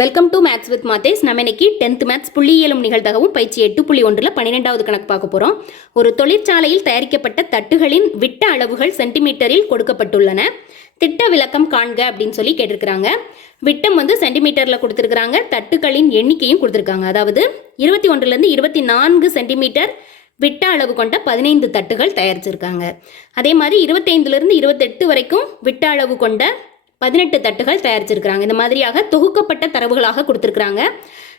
Welcome to maths with மாத்தேஸ் நம்ம இன்னைக்கு டென்த் மேத்ஸ் புள்ளியியலும் நிகழ்தகவும் பயிற்சி எட்டு புள்ளி ஒன்றில் பன்னிரெண்டாவது கணக்கு பார்க்க போகிறோம் ஒரு தொழிற்சாலையில் தயாரிக்கப்பட்ட தட்டுகளின் விட்ட அளவுகள் சென்டிமீட்டரில் கொடுக்கப்பட்டுள்ளன. திட்ட விளக்கம் காண்க அப்படின்னு சொல்லி கேட்டிருக்கிறாங்க. விட்டம் வந்து சென்டிமீட்டரில் கொடுத்துருக்குறாங்க. தட்டுகளின் எண்ணிக்கையும் கொடுத்துருக்காங்க. அதாவது இருபத்தி ஒன்றுலேருந்து இருபத்தி நான்கு சென்டிமீட்டர் விட்ட அளவு கொண்ட பதினைந்து தட்டுகள் தயாரிச்சிருக்காங்க. அதே மாதிரி இருபத்தைந்துலேருந்து இருபத்தெட்டு வரைக்கும் விட்ட அளவு கொண்ட பதினெட்டு தட்டுகள் தயாரிச்சிருக்கிறாங்க. இந்த மாதிரியாக தொகுக்கப்பட்ட தரவுகளாக கொடுத்துருக்குறாங்க.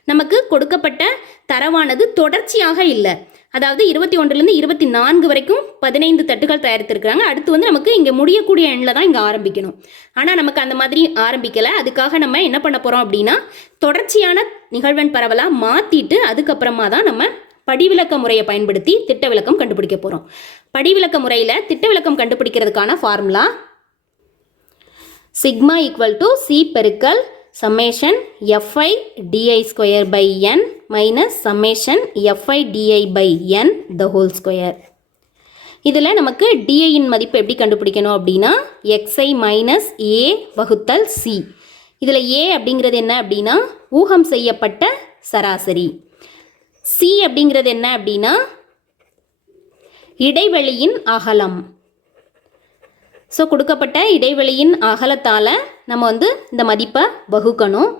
நமக்கு கொடுக்கப்பட்ட தரவானது தொடர்ச்சியாக இல்லை. அதாவது இருபத்தி ஒன்றுலேருந்து இருபத்தி நான்கு வரைக்கும் பதினைந்து தட்டுகள் தயாரித்திருக்கிறாங்க. அடுத்து வந்து நமக்கு இங்கே முடியக்கூடிய எண்ணில் தான் இங்கே ஆரம்பிக்கணும். ஆனால் நமக்கு அந்த மாதிரி ஆரம்பிக்கலை. அதுக்காக நம்ம என்ன பண்ண போகிறோம் அப்படின்னா தொடர்ச்சியான நிகழ்வெண் பரவலாக மாற்றிட்டு அதுக்கப்புறமா தான் நம்ம படிவிலக்க முறையை பயன்படுத்தி திட்ட விளக்கம் கண்டுபிடிக்க போகிறோம் படிவிலக்க முறையில் திட்ட விளக்கம் கண்டுபிடிக்கிறதுக்கான formula sigma equal to C பெருக்கல் summation F I D I square by N minus summation F I D I by N the whole square இதில் நமக்கு டிஐயின் மதிப்பு எப்படி கண்டுபிடிக்கணும் அப்படின்னா எக்ஸ்ஐ மைனஸ் ஏ வகுத்தல் சி இதில் ஏ அப்படிங்கிறது என்ன அப்படின்னா ஊகம் செய்யப்பட்ட சராசரி. சி அப்படிங்கிறது என்ன அப்படின்னா இடைவெளியின் அகலம். ஸோ கொடுக்கப்பட்ட இடைவெளியின் அகலத்தால் நம்ம வந்து இந்த மதிப்பை வகுக்கணும்.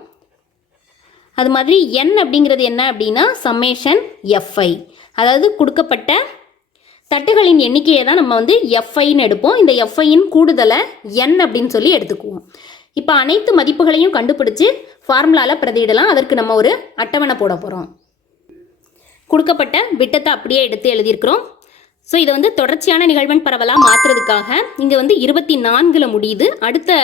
அது மாதிரி என் அப்படிங்கிறது என்ன அப்படின்னா சம்மேஷன் எஃப்ஐ அதாவது கொடுக்கப்பட்ட தட்டுகளின் எண்ணிக்கையை தான் நம்ம வந்து எஃப்ஐன்னு எடுப்போம். இந்த எஃப்ஐயின் கூடுதலை என் அப்படின்னு சொல்லி எடுத்துக்குவோம். இப்போ அனைத்து மதிப்புகளையும் கண்டுபிடிச்சி ஃபார்முலாவில் பிரதியிடலாம். அதற்கு நம்ம ஒரு அட்டவணை போட போகிறோம் கொடுக்கப்பட்ட விட்டத்தை அப்படியே எடுத்து எழுதியிருக்கிறோம். ஸோ இதை வந்து தொடர்ச்சியான நிகழ்வெண் பரவலாக மாற்றுறதுக்காக இங்கே வந்து இருபத்தி நான்கில் முடியுது. அடுத்த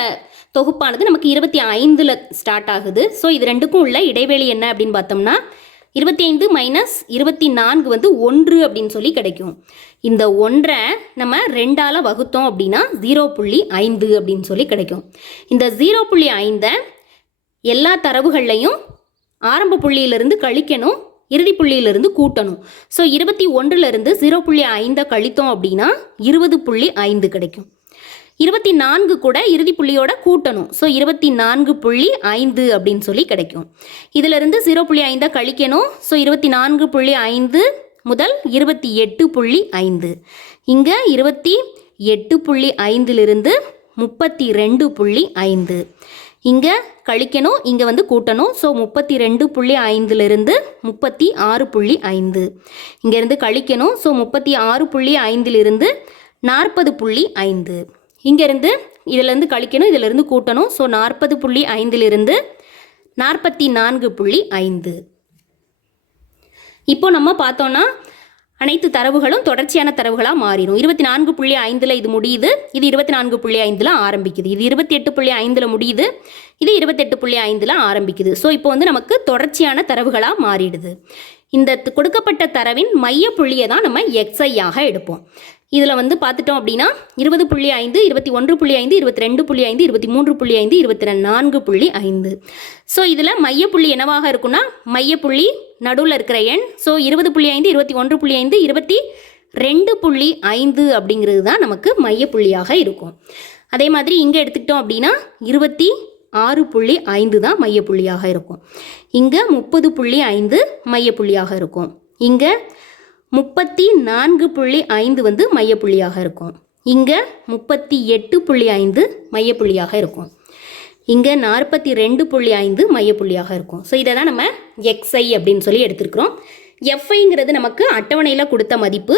தொகுப்பானது நமக்கு இருபத்தி ஐந்தில் ஸ்டார்ட் ஆகுது. ஸோ இது ரெண்டுக்கும் உள்ள இடைவெளி என்ன அப்படின்னு பார்த்தோம்னா இருபத்தி ஐந்து மைனஸ் இருபத்தி நான்கு வந்து ஒன்று அப்படின்னு சொல்லி கிடைக்கும். இந்த ஒன்றை நம்ம ரெண்டால் வகுத்தோம் அப்படின்னா ஜீரோ புள்ளி ஐந்து அப்படின்னு சொல்லி கிடைக்கும். இந்த ஜீரோ புள்ளி ஐந்தை எல்லா தரவுகள்லையும் ஆரம்ப புள்ளியிலிருந்து கழிக்கணும். இறுதி புள்ளியிலிருந்து கூட்டணும். ஸோ இருபத்தி ஒன்றுலேருந்து ஜீரோ புள்ளி ஐந்தை கழித்தோம் அப்படின்னா இருபது புள்ளி ஐந்து கிடைக்கும். இருபத்தி நான்கு கூட இறுதி புள்ளியோட கூட்டணும். ஸோ இருபத்தி நான்கு புள்ளி ஐந்து அப்படின்னு சொல்லி கிடைக்கும். இதிலிருந்து ஜீரோ புள்ளி ஐந்தை கழிக்கணும். ஸோ இருபத்தி நான்கு புள்ளி ஐந்து முதல் இருபத்தி எட்டு புள்ளி ஐந்து. இங்கே இருபத்தி எட்டு புள்ளி ஐந்திலிருந்து முப்பத்தி ரெண்டு புள்ளி ஐந்து. இங்கே கழிக்கணும் இங்கே வந்து கூட்டணும். ஸோ முப்பத்தி ரெண்டு புள்ளி ஐந்துலேருந்து முப்பத்தி ஆறு புள்ளி ஐந்து. இங்கேருந்து கழிக்கணும். ஸோ முப்பத்தி ஆறு புள்ளி ஐந்துலேருந்து நாற்பது புள்ளி ஐந்து. இங்கேருந்து இதிலேருந்து கழிக்கணும் இதிலேருந்து கூட்டணும். ஸோ நாற்பது புள்ளி ஐந்துலேருந்து நாற்பத்தி நான்கு புள்ளி ஐந்து. இப்போ நம்ம பார்த்தோன்னா அனைத்து தரவுகளும் தொடர்ச்சியான தரவுகளாக மாறிடும் இருபத்தி நான்கு புள்ளி ஐந்தில் இது முடியுது. இது இருபத்தி நான்கு புள்ளி ஐந்தில் ஆரம்பிக்குது. இது இருபத்தி எட்டு புள்ளி ஐந்தில் முடியுது. இது இருபத்தெட்டு புள்ளி ஐந்தில் ஆரம்பிக்குது. ஸோ இப்போ வந்து நமக்கு தொடர்ச்சியான தரவுகளாக மாறிடுது. இந்த கொடுக்கப்பட்ட தரவின் மைய புள்ளியை தான் நம்ம எக்ஸ்ஐயாக எடுப்போம். இதில் வந்து பார்த்துட்டோம் அப்படின்னா இருபது புள்ளி ஐந்து இருபத்தி ஒன்று புள்ளி ஐந்து இருபத்தி ரெண்டு புள்ளி ஐந்து இருபத்தி மூன்று புள்ளி ஐந்து இருபத்தி நான்கு புள்ளி ஐந்து. ஸோ இதில் மையப்புள்ளி என்னவாக இருக்குன்னா மையப்புள்ளி நடுவில் இருக்கிற எண். ஸோ இருபது புள்ளி ஐந்து இருபத்தி ஒன்று புள்ளி ஐந்து இருபத்தி ரெண்டு புள்ளி ஐந்து அப்படிங்கிறது தான் நமக்கு மையப்புள்ளியாக இருக்கும். அதே மாதிரி இங்கே எடுத்துக்கிட்டோம் அப்படின்னா இருபத்தி ஆறு புள்ளி ஐந்து தான் மையப்புள்ளியாக இருக்கும். இங்கே முப்பது புள்ளி ஐந்து மையப்புள்ளியாக இருக்கும். இங்கே முப்பத்தி நான்கு புள்ளி ஐந்து வந்து மையப்புள்ளியாக இருக்கும். இங்கே முப்பத்தி எட்டு புள்ளி ஐந்து மையப்புள்ளியாக இருக்கும். இங்கே நாற்பத்தி ரெண்டு புள்ளி ஐந்து மையப்புள்ளியாக இருக்கும். ஸோ இதை தான் நம்ம எக்ஸ்ஐ அப்படின்னு சொல்லி எடுத்திருக்கிறோம். எஃப்ஐங்கிறது நமக்கு அட்டவணையில் கொடுத்த மதிப்பு.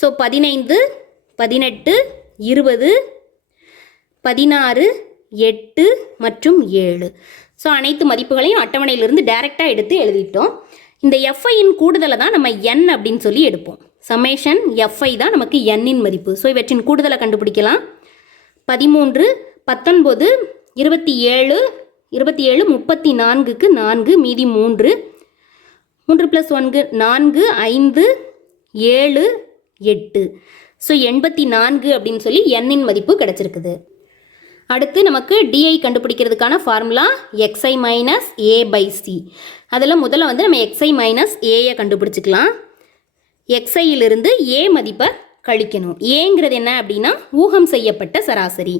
ஸோ பதினைந்து பதினெட்டு இருபது பதினாறு எட்டு மற்றும் ஏழு. ஸோ அனைத்து மதிப்புகளையும் அட்டவணையிலிருந்து டைரெக்டாக எடுத்து எழுதிட்டோம். இந்த எஃப்ஐயின் கூடுதலை தான் நம்ம என் அப்படின்னு சொல்லி எடுப்போம். சமேஷன் எஃப்ஐ தான் நமக்கு எண்ணின் மதிப்பு. ஸோ இவற்றின் கூடுதலை கண்டுபிடிக்கலாம். பதிமூன்று பத்தொன்பது இருபத்தி ஏழு இருபத்தி ஏழு முப்பத்தி நான்குக்கு நான்கு மீதி மூன்று. மூன்று ப்ளஸ் ஒன்கு நான்கு ஐந்து ஏழு எட்டு. ஸோ எண்பத்தி நான்கு அப்படின்னு சொல்லி எண்ணின் மதிப்பு கிடச்சிருக்குது. அடுத்து நமக்கு DI கண்டுபிடிக்கிறதுக்கான formula X I minus A by C அதில் முதல்ல வந்து நம்ம எக்ஸ்ஐ மைனஸ் ஏயை கண்டுபிடிச்சிக்கலாம். எக்ஸ்ஐயிலிருந்து ஏ மதிப்பை கழிக்கணும். ஏங்கிறது என்ன அப்படின்னா ஊகம் செய்யப்பட்ட சராசரி.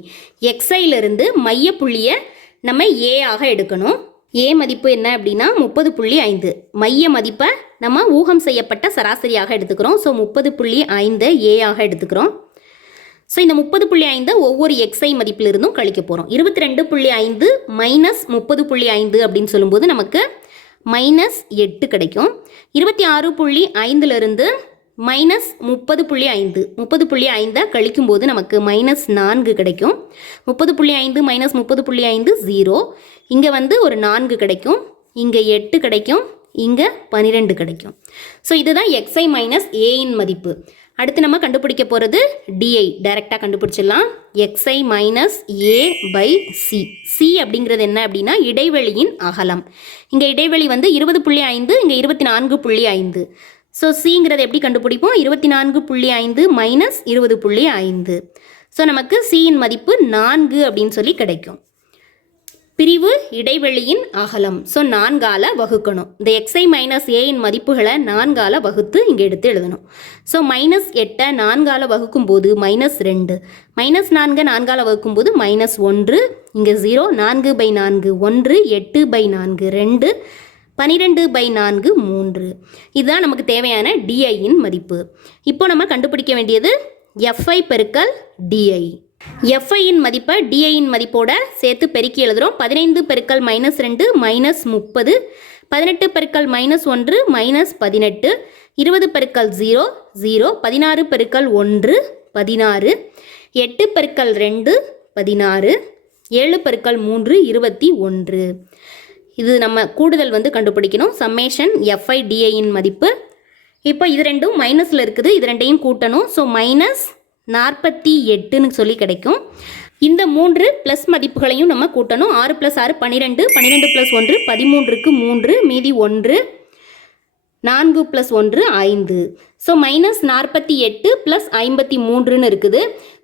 எக்ஸ்ஐலிருந்து மையப்புள்ளியை நம்ம ஏ ஆக எடுக்கணும். ஏ மதிப்பு என்ன அப்படின்னா முப்பது புள்ளி ஐந்து. மைய மதிப்பை நம்ம ஊகம் செய்யப்பட்ட சராசரியாக எடுத்துக்கிறோம். ஸோ முப்பது புள்ளி ஐந்து ஏ ஆக எடுத்துக்கிறோம். ஸோ இந்த முப்பது புள்ளி ஐந்து ஒவ்வொரு எக்ஸை மதிப்பிலிருந்தும் கழிக்க போகிறோம் இருபத்தி ரெண்டு புள்ளி ஐந்து மைனஸ் முப்பது புள்ளி ஐந்து அப்படின்னு சொல்லும்போது நமக்கு மைனஸ் எட்டு கிடைக்கும். இருபத்தி ஆறு புள்ளி ஐந்துலேருந்து மைனஸ் முப்பது புள்ளி ஐந்து முப்பது புள்ளி ஐந்தை கழிக்கும்போது நமக்கு மைனஸ் நான்கு கிடைக்கும். முப்பது புள்ளி ஐந்து மைனஸ் முப்பது புள்ளி ஐந்து ஜீரோ இங்கே வந்து ஒரு நான்கு கிடைக்கும். இங்கே எட்டு கிடைக்கும். இங்கே பன்னிரெண்டு கிடைக்கும். ஸோ இதுதான் எக்ஸ்ஐ மைனஸ் ஏயின் மதிப்பு. அடுத்து நம்ம கண்டுபிடிக்க போகிறது டிஐ டைரெக்டாக கண்டுபிடிச்சிடலாம். X I minus A by C C அப்படிங்கிறது என்ன அப்படின்னா இடைவெளியின் அகலம். இங்கே இடைவெளி வந்து இருபது புள்ளி ஐந்து இங்கே இருபத்தி நான்கு புள்ளி ஐந்து. ஸோ சிங்கிறத எப்படி கண்டுபிடிப்போம்? இருபத்தி நான்கு புள்ளி ஐந்து மைனஸ் இருபது புள்ளி ஐந்து. ஸோ நமக்கு சியின் மதிப்பு நான்கு அப்படின்னு சொல்லி கிடைக்கும். பிரிவு இடைவெளியின் அகலம். ஸோ நான்கால வகுக்கணும். இந்த எக்ஸ்ஐ மைனஸ் ஏயின் மதிப்புகளை நான்கால வகுத்து இங்கே எடுத்து எழுதணும். ஸோ மைனஸ் எட்டை நான்கால வகுக்கும் போது மைனஸ் ரெண்டு. மைனஸ் நான்கு நான்கால வகுக்கும் போது மைனஸ் ஒன்று. இங்கே ஜீரோ நான்கு பை நான்கு ஒன்று எட்டு பை நான்கு ரெண்டு பனிரெண்டு பை நான்கு மூன்று. இதுதான் நமக்கு தேவையான டிஐயின் மதிப்பு. இப்போ நம்ம கண்டுபிடிக்க வேண்டியது எஃப்ஐ பெருக்கல் டிஐ எஃப்ஐயின் மதிப்பை டிஐயின் மதிப்போட சேர்த்து பெருக்கி எழுதுகிறோம் பதினைந்து பெருக்கல் மைனஸ் ரெண்டு மைனஸ் முப்பது. பதினெட்டு பெருக்கல் மைனஸ் ஒன்று மைனஸ் பதினெட்டு. இருபது பெருக்கல் ஜீரோ ஜீரோ பதினாறு பெருக்கல் ஒன்று பதினாறு. எட்டு பெருக்கல் ரெண்டு பதினாறு. ஏழு பெருக்கல் மூன்று இருபத்தி ஒன்று. இது நம்ம கூடுதல் வந்து கண்டுபிடிக்கணும். சம்மேஷன் எஃப்ஐ டிஐயின் மதிப்பு. இப்போ இது ரெண்டும் மைனஸில் இருக்குது. இது ரெண்டையும் கூட்டணும். ஸோ மைனஸ் நாற்பத்தி எட்டுன்னு சொல்லி கிடைக்கும். இந்த மூன்று ப்ளஸ் மதிப்புகளையும் நம்ம கூட்டணும். ஆறு ப்ளஸ் ஆறு பன்னிரெண்டு பன்னிரெண்டு ப்ளஸ் ஒன்று பதிமூன்றுக்கு மூன்று மீதி ஒன்று. நான்கு ப்ளஸ் ஒன்று ஐந்து. ஸோ மைனஸ் நாற்பத்தி எட்டு ப்ளஸ் ஐம்பத்தி மூன்றுன்னு இருக்குது.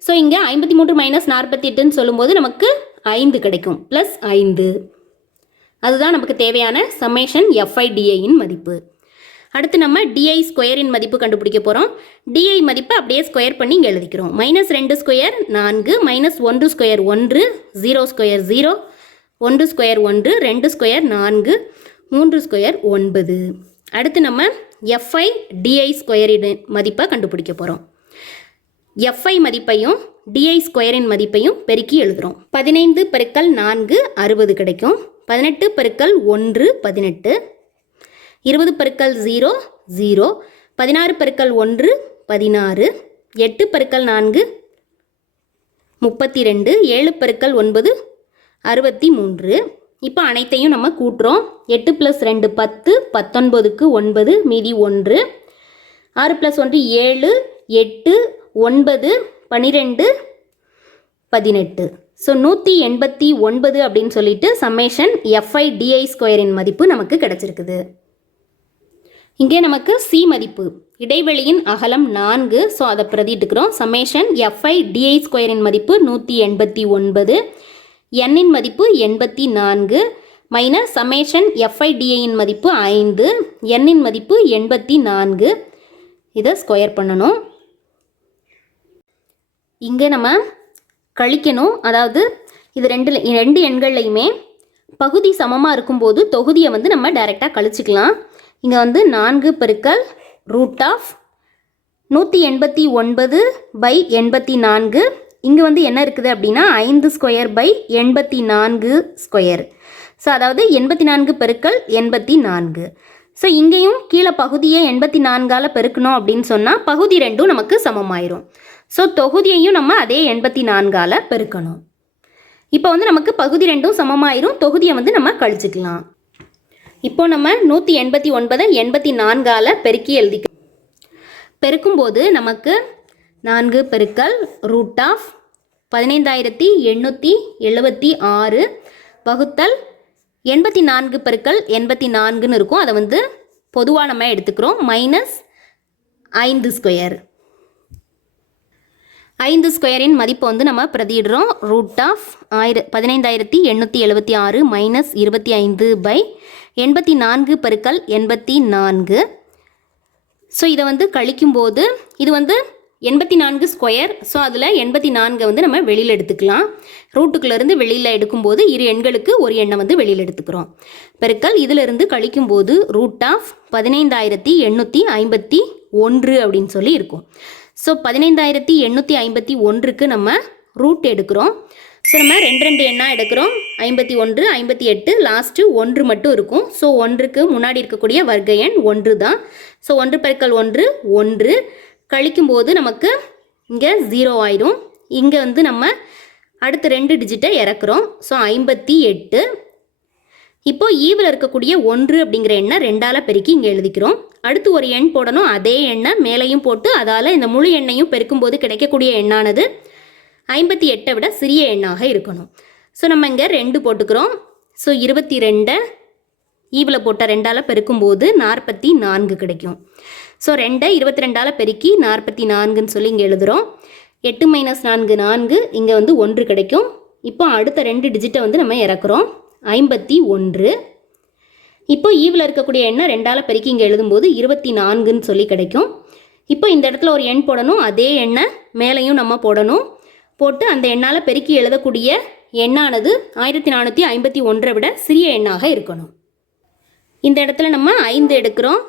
ஸோ இங்கே ஐம்பத்தி மூன்று மைனஸ் நாற்பத்தி எட்டுன்னு சொல்லும்போது நமக்கு ஐந்து கிடைக்கும். ப்ளஸ் ஐந்து. அதுதான் நமக்கு தேவையான சமேஷன் எஃப்ஐடிஐயின் மதிப்பு. அடுத்து நம்ம டிஐ ஸ்கொயரின் மதிப்பு கண்டுபிடிக்க போகிறோம் டிஐ மதிப்பை அப்படியே ஸ்கொயர் பண்ணி இங்கே எழுதிக்கிறோம். மைனஸ் ரெண்டு ஸ்கொயர் நான்கு. மைனஸ் ஒன்று ஸ்கொயர் ஒன்று. ஜீரோ ஸ்கொயர் ஜீரோ ஒன்று ஸ்கொயர் ஒன்று. ரெண்டு ஸ்கொயர் நான்கு. மூன்று ஸ்கொயர் ஒன்பது. அடுத்து நம்ம எஃப்ஐ டிஐ ஸ்கொயரின் மதிப்பை கண்டுபிடிக்க போகிறோம் எஃப்ஐ மதிப்பையும் டிஐ ஸ்கொயரின் மதிப்பையும் பெருக்கி எழுதுகிறோம் பதினைந்து பெருக்கல் நான்கு அறுபது கிடைக்கும். பதினெட்டு பெருக்கல் ஒன்று பதினெட்டு. இருபது பெருக்கல் ஜீரோ ஜீரோ. பதினாறு பெருக்கல் ஒன்று பதினாறு. எட்டு பெருக்கல் நான்கு முப்பத்தி ரெண்டு ஏழு பெருக்கல் ஒன்பது அறுபத்தி மூன்று இப்போ அனைத்தையும் நம்ம கூட்டுறோம். எட்டு ப்ளஸ் ரெண்டு பத்து. பத்தொன்பதுக்கு ஒன்பது மீதி ஒன்று. ஆறு ப்ளஸ் ஒன்று ஏழு. எட்டு ஒன்பது பன்னிரெண்டு பதினெட்டு. ஸோ நூற்றி எண்பத்தி ஒன்பது அப்படின்னு சொல்லிட்டு சம்மேஷன் எஃப்ஐ டிஐ ஸ்கொயரின் மதிப்பு நமக்கு கிடச்சிருக்குது. இங்கே நமக்கு சி மதிப்பு. இடைவெளியின் அகலம் நான்கு. ஸோ அதை பிரதிட்டுக்கிறோம் summation F I D I ஸ்கொயரின் மதிப்பு நூற்றி எண்பத்தி ஒன்பது. எண்ணின் மதிப்பு எண்பத்தி நான்கு. மைனஸ் சமேஷன் எஃப்ஐ டிஐயின் மதிப்பு ஐந்து. எண்ணின் மதிப்பு எண்பத்தி நான்கு. இதை ஸ்கொயர் பண்ணணும். இங்கே நம்ம கழிக்கணும். அதாவது இது ரெண்டு ரெண்டு எண்கள்லையுமே பகுதி சமமாக இருக்கும்போது தொகுதியை வந்து நம்ம டைரெக்டாக கழிச்சிக்கலாம். இங்கே வந்து நான்கு பெருக்கல் ரூட் ஆஃப் நூற்றி எண்பத்தி ஒன்பது பை எண்பத்தி நான்கு. இங்கே வந்து என்ன இருக்குது அப்படின்னா ஐந்து ஸ்கொயர் பை எண்பத்தி நான்கு ஸ்கொயர் ஸோ அதாவது எண்பத்தி நான்கு பெருக்கல் எண்பத்தி நான்கு. ஸோ இங்கேயும் கீழே பகுதியை எண்பத்தி நான்கால் பெருக்கணும் அப்படின்னு சொன்னால் பகுதி ரெண்டும் நமக்கு சமமாயிரும். ஸோ தொகுதியையும் நம்ம அதே எண்பத்தி நான்கால் பெருக்கணும். இப்போ வந்து நமக்கு பகுதி ரெண்டும் சமமாயிரும். தொகுதியை வந்து நம்ம கழிச்சுக்கலாம். இப்போ நம்ம நூற்றி எண்பத்தி ஒன்பதை எண்பத்தி நான்கால் பெருக்கி எழுதிக்க பெருக்கும்போது நமக்கு நான்கு பெருக்கல் ரூட் ஆஃப் பதினைந்தாயிரத்தி எண்ணூற்றி எழுபத்தி ஆறு வகுத்தல் எண்பத்தி நான்கு பெருக்கல் எண்பத்தி நான்குன்னு இருக்கும். அதை வந்து பொதுவாக நம்ம எடுத்துக்கிறோம். மைனஸ் ஐந்து ஸ்கொயர் ஐந்து ஸ்கொயரின் மதிப்பை வந்து நம்ம பிரதியிடுறோம். ரூட் ஆஃப் ஆயிர பதினைந்தாயிரத்தி எண்ணூற்றி எழுபத்தி ஆறு மைனஸ் இருபத்தி ஐந்து பை எண்பத்தி நான்கு பெருக்கல் எண்பத்தி நான்கு. ஸோ இதை வந்து கழிக்கும்போது இது வந்து எண்பத்தி நான்கு ஸ்கொயர் ஸோ அதில் எண்பத்தி நான்கை வந்து நம்ம வெளியில் எடுத்துக்கலாம். ரூட்டுக்குள்ளேருந்து வெளியில் எடுக்கும்போது இரு எண்களுக்கு ஒரு எண்ணை வந்து வெளியில் எடுத்துக்கிறோம். பெருக்கல் இதிலிருந்து கழிக்கும்போது ரூட் ஆஃப் பதினைந்தாயிரத்தி எண்ணூற்றி ஐம்பத்தி ஒன்று அப்படின்னு சொல்லி இருக்கும். ஸோ பதினைந்தாயிரத்தி எண்ணூற்றி ஐம்பத்தி ஒன்றுக்கு நம்ம ரூட் எடுக்கிறோம். ஸோ நம்ம ரெண்டு ரெண்டு எண்ணாக எடுக்கிறோம். ஐம்பத்தி ஒன்று ஐம்பத்தி எட்டு லாஸ்ட்டு ஒன்று மட்டும் இருக்கும். ஸோ ஒன்றுக்கு முன்னாடி இருக்கக்கூடிய வர்க்க எண் ஒன்று தான். ஸோ ஒன்று பெருக்கல் ஒன்று ஒன்று. கழிக்கும்போது நமக்கு இங்கே ஜீரோ ஆயிரும். இங்கே வந்து நம்ம அடுத்த ரெண்டு டிஜிட்டை இறக்குறோம். ஸோ ஐம்பத்தி எட்டு. இப்போது ஈவில் இருக்கக்கூடிய ஒன்று அப்படிங்கிற எண்ணை ரெண்டால் பெருக்கி இங்கே எழுதிக்கிறோம். அடுத்து ஒரு எண் போடணும். அதே எண்ணை மேலேயும் போட்டு அதால் இந்த முழு எண்ணையும் பெருக்கும்போது கிடைக்கக்கூடிய எண்ணானது ஐம்பத்தி எட்டை விட சிறிய எண்ணாக இருக்கணும். ஸோ நம்ம இங்கே ரெண்டு போட்டுக்கிறோம். ஸோ இருபத்தி ரெண்டை ஈவில் போட்ட ரெண்டால் பெருக்கும்போது நாற்பத்தி நான்கு கிடைக்கும். ஸோ ரெண்டை இருபத்தி ரெண்டால் பெருக்கி நாற்பத்தி நான்குன்னு சொல்லி இங்கே எழுதுகிறோம் எட்டு மைனஸ் நான்கு நான்கு இங்கே வந்து ஒன்று கிடைக்கும். இப்போ அடுத்த ரெண்டு டிஜிட்டை வந்து நம்ம இறக்குறோம். ஐம்பத்தி ஒன்று. இப்போ ஈவில் இருக்கக்கூடிய எண்ணை ரெண்டால் பெருக்கி இங்கே எழுதும்போது இருபத்தி நான்குன்னு சொல்லி கிடைக்கும். இப்போ இந்த இடத்துல ஒரு எண் போடணும். அதே எண்ணை மேலேயும் நம்ம போடணும். போட்டு அந்த எண்ணால் பெருக்கி எழுதக்கூடிய எண்ணானது ஆயிரத்தி நானூற்றி ஐம்பத்தி ஒன்றை விட சிறிய எண்ணாக இருக்கணும். இந்த இடத்துல நம்ம ஐந்து எடுக்கிறோம்.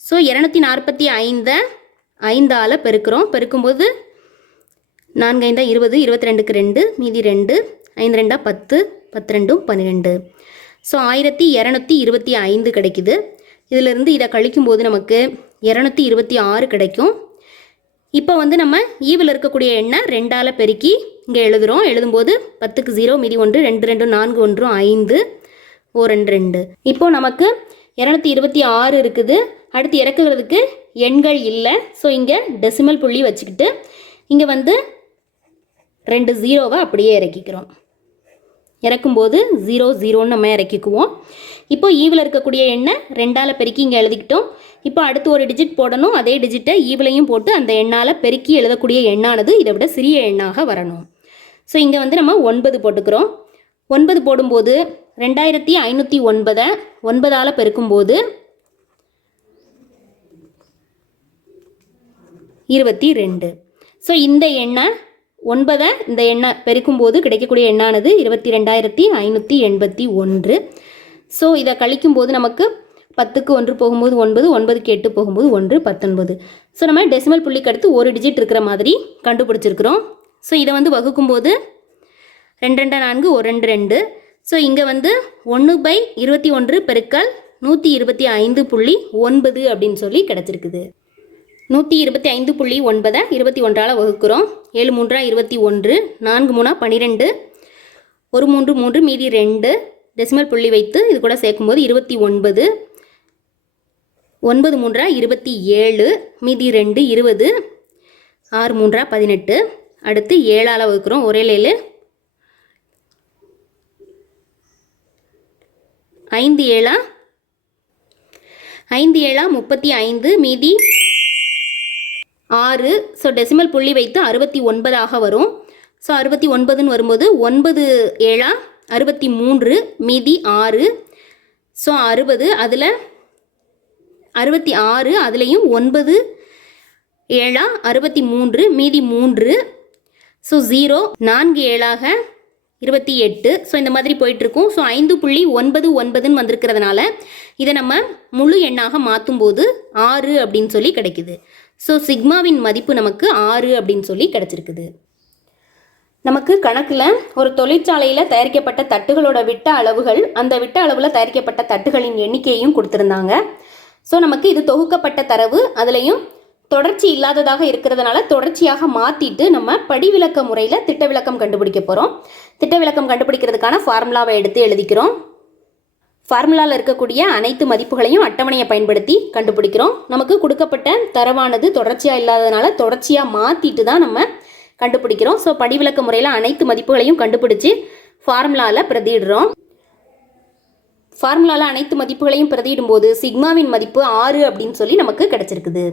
ஸோ இரநூத்தி நாற்பத்தி ஐந்தை ஐந்தால் பெருக்கிறோம். பெருக்கும்போது நான்கு ஐந்தா இருபது இருபத்தி ரெண்டுக்கு ரெண்டு மீதி ரெண்டு ஐந்து ரெண்டா பத்து பத்து ரெண்டும் பன்னிரெண்டு ஸோ ஆயிரத்தி இரநூத்தி இருபத்தி ஐந்து கிடைக்குது. இதிலிருந்து இதை கழிக்கும்போது நமக்கு இரநூத்தி இருபத்தி ஆறு கிடைக்கும். இப்போ வந்து நம்ம ஈவில் இருக்கக்கூடிய எண்ணை ரெண்டால் பெருக்கி இங்கே எழுதுகிறோம் எழுதும்போது பத்துக்கு ஜீரோ மீதி ஒன்று ரெண்டு ரெண்டு நான்கு ஒன்றும் ஐந்து. ஓ ரெண்டு ரெண்டு. இப்போது நமக்கு இரநூத்தி இருபத்தி ஆறு இருக்குது. அடுத்து இறக்குறதுக்கு எண்கள் இல்லை. ஸோ இங்கே டெசிமல் புள்ளி வச்சுக்கிட்டு இங்கே வந்து ரெண்டு ஜீரோவை அப்படியே இறக்கிக்கிறோம். இறக்கும்போது ஜீரோ ஜீரோன்னு நம்ம இறக்கிக்குவோம். இப்போ ஈவில் இருக்கக்கூடிய எண்ணை ரெண்டால் பெருக்கி இங்கே எழுதிக்கிட்டோம். இப்போ அடுத்து ஒரு டிஜிட் போடணும். அதே டிஜிட்டை ஈவிலையும் போட்டு அந்த எண்ணால் பெருக்கி எழுதக்கூடிய எண்ணானது இதை விட சிறிய எண்ணாக வரணும். ஸோ இங்கே வந்து நம்ம ஒன்பது போட்டுக்கிறோம். ஒன்பது போடும்போது ரெண்டாயிரத்தி ஐநூற்றி ஒன்பதை ஒன்பதால் பெருக்கும்போது இருபத்தி ரெண்டு. ஸோ இந்த எண்ணை ஒன்பதை இந்த எண்ணெய் பெருக்கும்போது கிடைக்கக்கூடிய எண்ணானது இருபத்தி ரெண்டாயிரத்தி ஐநூற்றி எண்பத்தி ஒன்று. ஸோ இதை கழிக்கும்போது நமக்கு பத்துக்கு ஒன்று போகும்போது ஒன்பது ஒன்பதுக்கு எட்டு போகும்போது ஒன்று பத்தொன்பது. ஸோ நம்ம டெசிமல் புள்ளிக்கு அடுத்து ஒரு டிஜிட் இருக்கிற மாதிரி கண்டுபிடிச்சிருக்கிறோம். ஸோ இதை வந்து வகுக்கும்போது ரெண்டு ரெண்டு நான்கு ஒரு ரெண்டு ரெண்டு. ஸோ இங்கே வந்து ஒன்று பை இருபத்தி ஒன்று பெருக்கல் நூற்றி இருபத்தி ஐந்து புள்ளி ஒன்பது அப்படின்னு சொல்லி கிடச்சிருக்குது. நூற்றி இருபத்தி ஐந்து புள்ளி ஒன்பதை இருபத்தி ஒன்றால் வகுக்கிறோம். ஏழு மூன்றா இருபத்தி ஒன்று நான்கு மூணா பன்னிரெண்டு ஒரு மூன்று மூன்று மீதி ரெண்டு டெசிமல் புள்ளி வைத்து இது கூட சேர்க்கும்போது இருபத்தி ஒன்பது ஒன்பது மூன்றா இருபத்தி ஏழு மீதி ரெண்டு இருபது ஆறு மூன்றா பதினெட்டு. அடுத்து ஏழால் வகுக்கிறோம். ஒரே ஏழு ஐந்து ஏழா? ஐந்து ஏழா முப்பத்தி ஐந்து மீதி ஆறு. ஸோ டெசிமல் புள்ளி வைத்து அறுபத்தி ஒன்பதாக வரும். ஸோ அறுபத்தி ஒன்பதுன்னு வரும்போது ஒன்பது ஏழா? அறுபத்தி மூன்று மீதி ஆறு. ஸோ அறுபது அதில் அறுபத்தி ஆறு அதுலேயும் ஒன்பது ஏழா? அறுபத்தி மூன்று மீதி மூன்று. ஸோ ஜீரோ நான்கு ஏழாக இருபத்தி எட்டு. ஸோ இந்த மாதிரி போயிட்டுருக்கும். ஸோ ஐந்து புள்ளி ஒன்பது ஒன்பதுன்னு வந்திருக்கிறதுனால இதை நம்ம முழு எண்ணாக மாற்றும் போது ஆறு அப்படின்னு சொல்லி கிடைக்குது. ஸோ சிக்மாவின் மதிப்பு நமக்கு ஆறு அப்படின்னு சொல்லி கிடச்சிருக்குது. நமக்கு கணக்கில் ஒரு தொழிற்சாலையில் தயாரிக்கப்பட்ட தட்டுகளோட விட்ட அளவுகள் அந்த விட்ட அளவில் தயாரிக்கப்பட்ட தட்டுகளின் எண்ணிக்கையும் கொடுத்துருந்தாங்க. ஸோ நமக்கு இது தொகுக்கப்பட்ட தரவு அதுலேயும் தொடர்ச்சி இல்லாததாக இருக்கிறதுனால தொடர்ச்சியாக மாற்றிட்டு நம்ம படிவிலக்க முறையில் திட்ட விளக்கம் கண்டுபிடிக்க போகிறோம் திட்ட விளக்கம் கண்டுபிடிக்கிறதுக்கான ஃபார்முலாவை எடுத்து எழுதிக்கிறோம். ஃபார்முலாவில் இருக்கக்கூடிய அனைத்து மதிப்புகளையும் அட்டவணையை பயன்படுத்தி கண்டுபிடிக்கிறோம். நமக்கு கொடுக்கப்பட்ட தரவானது தொடர்ச்சியாக இல்லாததுனால தொடர்ச்சியாக மாற்றிட்டு தான் நம்ம கண்டுபிடிக்கிறோம். ஸோ படிவிலக்க முறையில் அனைத்து மதிப்புகளையும் கண்டுபிடிச்சி ஃபார்முலாவில் பிரதியிடுறோம். ஃபார்முலாவில் அனைத்து மதிப்புகளையும் பிரதியிடும்போது சிக்மாவின் மதிப்பு ஆறு அப்படின்னு சொல்லி நமக்கு கிடச்சிருக்குது.